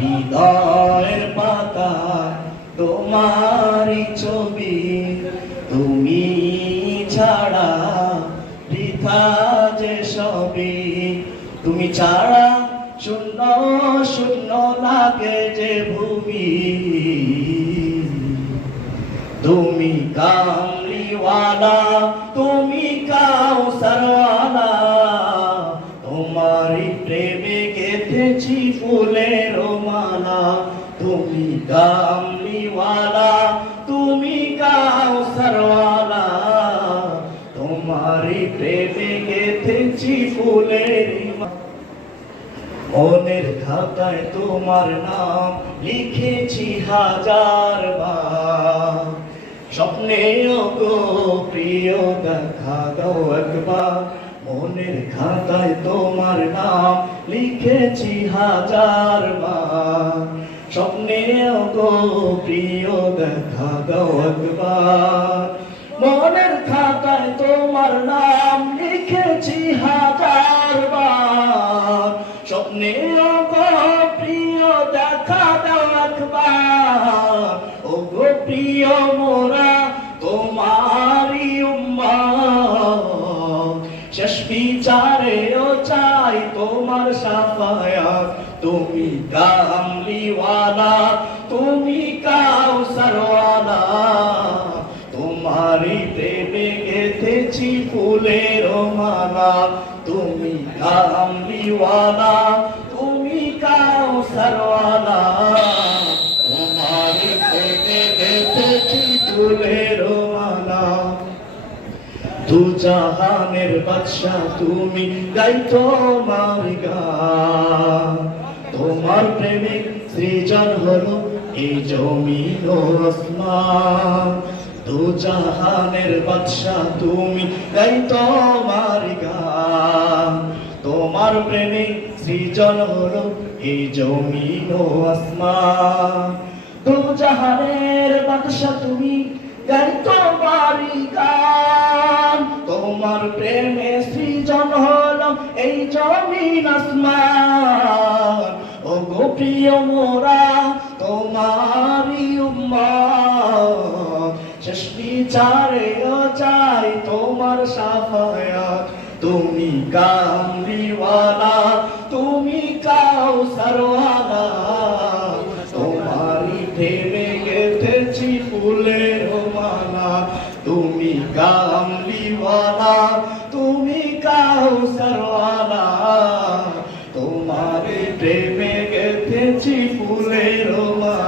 হৃদয়ের পাতা তোমারই ছবি, তুমি ছাড়া বৃথা যে সবই, তুমি ছাড়া শূন্য শূন্য লাগে যে ভূমি। তুমি কামলিওয়ালা, তুমি কাউসারওয়ালা, তোমারই প্রেমে গেঁথেছি ফুলের মালা। তুমি কামলিওয়ালা, তুমি কাউসারওয়ালা, তোমারই প্রেমে গেঁথেছি ফুলের মালা। মনের খাতায় তোমার নাম লিখেছি হাজার বার, স্বপ্নেও গো প্রিয় দেখা দাও একবার। মনের খাতায় তোমার নাম লিখেছি হাজার বার, স্বপ্নেও গো প্রিয় দেখা দাও একবার। মনের খাতায় তোমার নাম লিখেছি হাজার বার, স্বপ্নেও গো প্রিয় দেখা দাও একবার। ও গো প্রিয় মোরা তোমারই উম্মত, শেষ বিচারেও চাই তোমার শাফায়াত। তুমি কামলিওয়ালা, তুমি কাউসারওয়ালা, তোমারই প্রেমে গেঁথেছি ফুলের মালা। তুমি কামলিওয়ালা, তুমি কাউসারওয়ালা, তোমারই প্রেমে গেঁথেছি ফুলের মালা। দু জাহানের বাদশা তুমি, গাই তোমার গান। তোমার প্রেমে সৃজন হলো এই জমিন ও আসমান। দু জাহানের বাদশা তুমি, গাই তোমার গান। তোমার প্রেমে সৃজন হলো এই জমিন ও আসমান। দু জাহানের বাদশা তুমি, গাই তোমার গান। তোমার প্রেমে সৃজন হলো এই জমিন আসমান। ও গো প্রিয় মোরা তোমারই উম্মত, শেষ বিচারেও চাই তোমার শাফায়াত। তুমি কামলিওয়ালা, তুমি কাউসারওয়ালা, তোমারই প্রেমে গেঁথেছি ফুলের মালা। তুমি কামলিওয়ালা, তুমি কাউসারওয়ালা, তোমারই প্রেমে গেঁথেছি ফুলের মালা।